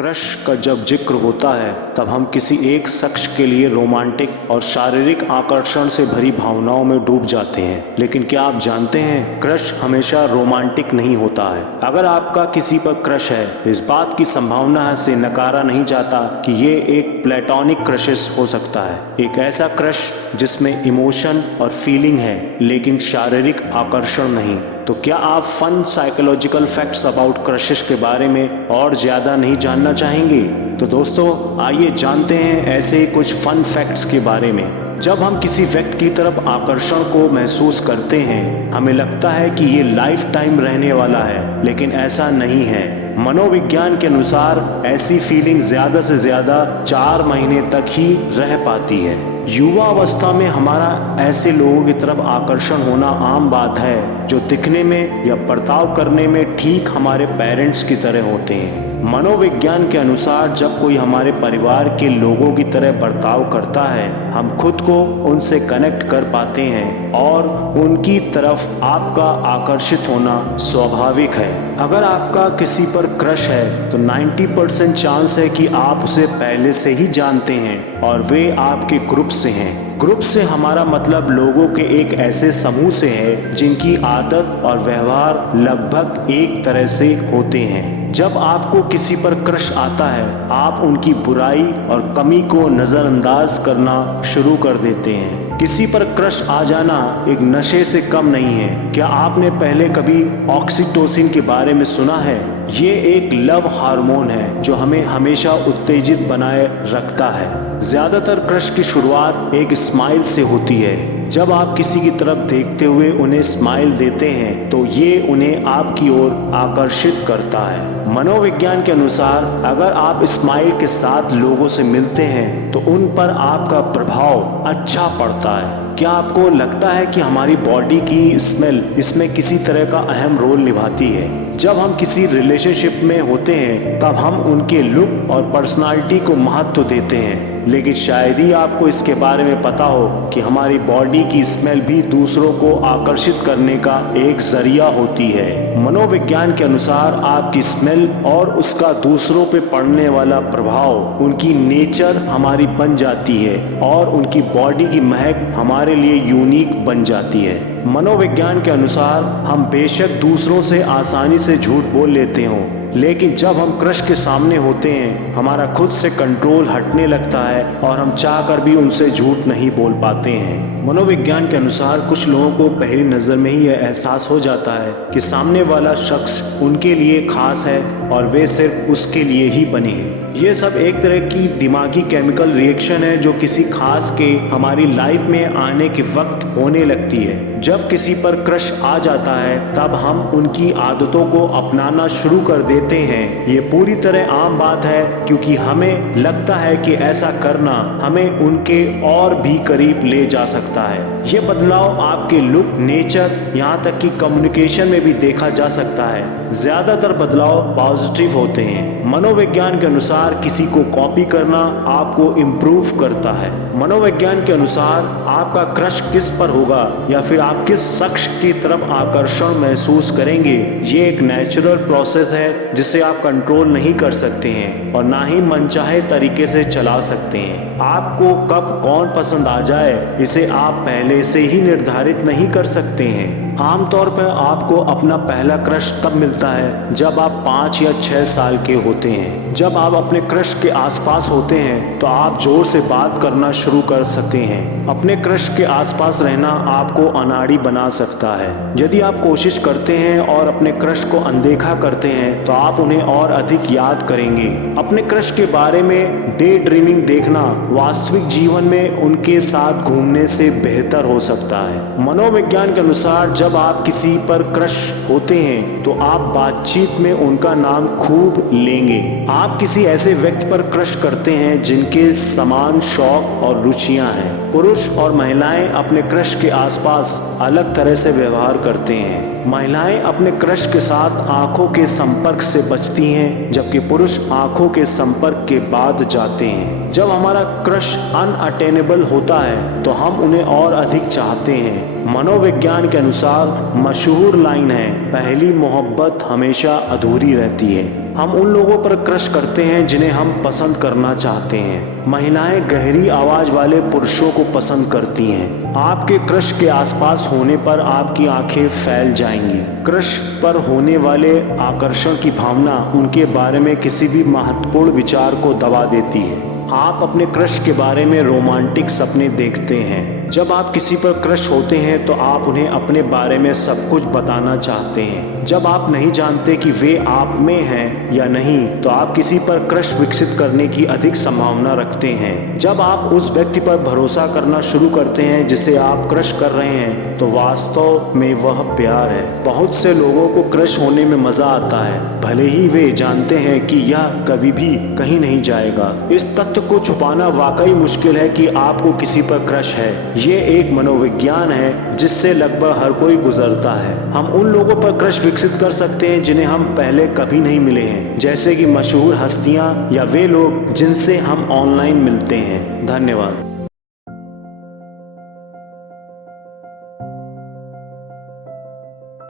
Crush का जब जिक्र होता है तब हम किसी एक शख्स के लिए रोमांटिक और शारीरिक आकर्षण से भरी भावनाओं में डूब जाते हैं। लेकिन क्या आप जानते हैं, क्रश हमेशा रोमांटिक नहीं होता है। अगर आपका किसी पर क्रश है, इस बात की संभावना से नकारा नहीं जाता कि ये एक प्लेटोनिक क्रशेस हो सकता है। एक ऐसा क्रश जिसमें इमोशन और फीलिंग है लेकिन शारीरिक आकर्षण नहीं। तो क्या आप fun psychological facts about crushes के बारे में और ज़्यादा नहीं जानना चाहेंगे? तो दोस्तों, आइए जानते हैं ऐसे ही कुछ फन फैक्ट्स के बारे में। जब हम किसी व्यक्ति की तरफ आकर्षण को महसूस करते हैं, हमें लगता है कि ये लाइफ टाइम रहने वाला है, लेकिन ऐसा नहीं है। मनोविज्ञान के अनुसार ऐसी फीलिंग ज़्यादा से ज़्यादा 4 महीने तक ही रह पाती है। युवा अवस्था में हमारा ऐसे लोगों की तरफ आकर्षण होना आम बात है जो दिखने में या बर्ताव करने में ठीक हमारे पेरेंट्स की तरह होते हैं। मनोविज्ञान के अनुसार जब कोई हमारे परिवार के लोगों की तरह बर्ताव करता है, हम खुद को उनसे कनेक्ट कर पाते हैं और उनकी तरफ आपका आकर्षित होना स्वाभाविक है। अगर आपका किसी पर क्रश है तो 90% चांस है कि आप उसे पहले से ही जानते हैं और वे आपके ग्रुप से हैं। ग्रुप से हमारा मतलब लोगों के एक ऐसे समूह से है जिनकी आदत और व्यवहार लगभग एक तरह से होते हैं। जब आपको किसी पर क्रश आता है, आप उनकी बुराई और कमी को नज़रअंदाज करना शुरू कर देते हैं। किसी पर क्रश आ जाना एक नशे से कम नहीं है। क्या आपने पहले कभी ऑक्सीटोसिन के बारे में सुना है? ये एक लव हार्मोन है जो हमें हमेशा उत्तेजित बनाए रखता है। ज़्यादातर क्रश की शुरुआत एक स्माइल से होती है। जब आप किसी की तरफ देखते हुए उन्हें स्माइल देते हैं तो ये उन्हें आपकी ओर आकर्षित करता है। मनोविज्ञान के अनुसार अगर आप स्माइल के साथ लोगों से मिलते हैं तो उन पर आपका प्रभाव अच्छा पड़ता है। क्या आपको लगता है कि हमारी बॉडी की स्मेल इसमें किसी तरह का अहम रोल निभाती है? जब हम किसी रिलेशनशिप में होते हैं तब हम उनके लुक और पर्सनालिटी को महत्व देते हैं, लेकिन शायद ही आपको इसके बारे में पता हो कि हमारी बॉडी की स्मेल भी दूसरों को आकर्षित करने का एक जरिया होती है। मनोविज्ञान के अनुसार आपकी स्मेल और उसका दूसरों पे पड़ने वाला प्रभाव उनकी नेचर हमारी बन जाती है और उनकी बॉडी की महक हमारे लिए यूनिक बन जाती है। मनोविज्ञान के अनुसार हम बेशक दूसरों से आसानी से झूठ बोल लेते हों, लेकिन जब हम क्रश के सामने होते हैं हमारा खुद से कंट्रोल हटने लगता है और हम चाहकर भी उनसे झूठ नहीं बोल पाते हैं। मनोविज्ञान के अनुसार कुछ लोगों को पहली नज़र में ही यह एहसास हो जाता है कि सामने वाला शख्स उनके लिए खास है और वे सिर्फ उसके लिए ही बने हैं। ये सब एक तरह की दिमागी केमिकल रिएक्शन है जो किसी खास के हमारी लाइफ में आने के वक्त होने लगती है। जब किसी पर क्रश आ जाता है तब हम उनकी आदतों को अपनाना शुरू कर देते हैं। ये पूरी तरह आम बात है क्योंकि हमें लगता है कि ऐसा करना हमें उनके और भी करीब ले जा सकता है। ये बदलाव आपके लुक, नेचर, यहाँ तक कि कम्युनिकेशन में भी देखा जा सकता है। ज़्यादातर बदलाव पॉजिटिव होते हैं। मनोविज्ञान के अनुसार किसी को कॉपी करना आपको इम्प्रूव करता है। मनोविज्ञान के अनुसार आपका क्रश किस पर होगा या फिर आप किस शख्स की तरफ आकर्षण महसूस करेंगे, ये एक नेचुरल प्रोसेस है जिसे आप कंट्रोल नहीं कर सकते हैं और ना ही मनचाहे तरीके से चला सकते हैं। आपको कब कौन पसंद आ जाए इसे आप पहले से ही निर्धारित नहीं कर सकते हैं। आमतौर पर आपको अपना पहला क्रश तब मिलता है जब आप 5 या 6 साल के होते हैं। जब आप अपने क्रश के आसपास होते हैं तो आप जोर से बात करना शुरू कर सकते हैं। अपने क्रश के आसपास रहना आपको अनाड़ी बना सकता है। यदि आप कोशिश करते हैं और अपने क्रश को अनदेखा करते हैं तो आप उन्हें और अधिक याद करेंगे। अपने क्रश के बारे में डे ड्रीमिंग देखना वास्तविक जीवन में उनके साथ घूमने से बेहतर हो सकता है। मनोविज्ञान के अनुसार जब आप किसी पर क्रश होते हैं तो आप बातचीत में उनका नाम खूब लेंगे। आप किसी ऐसे व्यक्ति पर क्रश करते हैं जिनके समान शौक और रुचियां हैं। पुरुष और महिलाएं अपने क्रश के आसपास अलग तरह से व्यवहार करते हैं। महिलाएं अपने क्रश के साथ आंखों के संपर्क से बचती हैं, जबकि पुरुष आंखों के संपर्क के बाद जाते हैं। जब हमारा क्रश अनअटेनेबल होता है तो हम उन्हें और अधिक चाहते हैं। मनोविज्ञान के अनुसार मशहूर लाइन है, पहली मोहब्बत हमेशा अधूरी रहती है। हम उन लोगों पर क्रश करते हैं जिन्हें हम पसंद करना चाहते हैं। महिलाएं गहरी आवाज वाले पुरुषों को पसंद करती हैं। आपके क्रश के आसपास होने पर आपकी आंखें फैल जाएंगी। क्रश पर होने वाले आकर्षण की भावना उनके बारे में किसी भी महत्वपूर्ण विचार को दबा देती है। आप अपने क्रश के बारे में रोमांटिक सपने देखते हैं। जब आप किसी पर क्रश होते हैं तो आप उन्हें अपने बारे में सब कुछ बताना चाहते हैं। जब आप नहीं जानते कि वे आप में हैं या नहीं, तो आप किसी पर क्रश विकसित करने की अधिक संभावना रखते हैं। जब आप उस व्यक्ति पर भरोसा करना शुरू करते हैं जिसे आप क्रश कर रहे हैं, तो वास्तव में वह प्यार है। बहुत से लोगों को क्रश होने में मजा आता है, भले ही वे जानते हैं कि यह कभी भी कहीं नहीं जाएगा। इस तथ्य को छुपाना वाकई मुश्किल है कि आपको किसी पर क्रश है। ये एक मनोविज्ञान है जिससे लगभग हर कोई गुजरता है। हम उन लोगों पर क्रश विकसित कर सकते हैं जिन्हें हम पहले कभी नहीं मिले हैं, जैसे कि मशहूर हस्तियां या वे लोग जिनसे हम ऑनलाइन मिलते हैं। धन्यवाद।